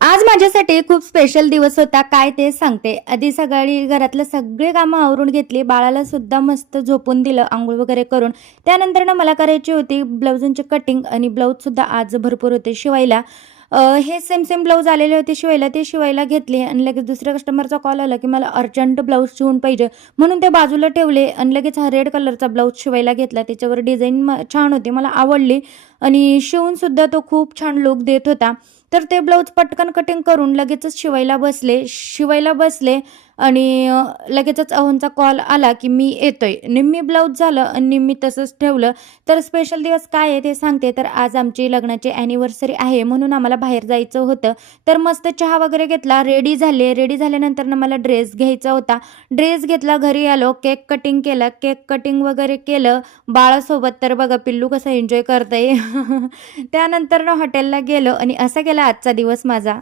आज माझ्यासाठी खूप स्पेशल दिवस होता. काय ते सांगते. आधी सकाळी घरातलं सगळे कामं आवरून घेतली. बाळाला सुद्धा मस्त झोपून दिलं आंघोळ वगैरे करून. त्यानंतर ना मला करायची होती ब्लाऊजांची कटिंग आणि ब्लाऊजसुद्धा आज भरपूर होते शिवायला. हे सेम सेम ब्लाऊज आलेले होते शिवायला. ते शिवायला घेतले आणि लगेच दुसऱ्या कस्टमरचा कॉल आला की मला अर्जंट ब्लाऊज शिवून पाहिजे. म्हणून ते बाजूला ठेवले आणि लगेच हा रेड कलरचा ब्लाऊज शिवायला घेतला. त्याच्यावर डिझाईन छान होती. मला आवडली आणि शिवूनसुद्धा तो खूप छान लुक देत होता. तर ते ब्लाऊज पटकन कटिंग करून लगेचच शिवायला बसले. शिवायला बसले आणि लगेचच अहोंचा कॉल आला की मी येतोय. निम्मी ब्लाऊज झालं आणि निम्मी तसंच ठेवलं. तर स्पेशल दिवस काय आहे ते सांगते. तर आज आमची लग्नाची ॲनिव्हर्सरी आहे. म्हणून आम्हाला बाहेर जायचं होतं. तर मस्त चहा वगैरे घेतला. रेडी झाले. रेडी झाल्यानंतर ना मला ड्रेस घ्यायचा होता. ड्रेस घेतला. घरी आलो. केक कटिंग केलं. केक कटिंग वगैरे केलं. बाळासोबत तर बघा पिल्लू कसं एन्जॉय करतंय. त्यानंतर ना हॉटेलला गेलो आणि असं गेला आजचा दिवस माझा.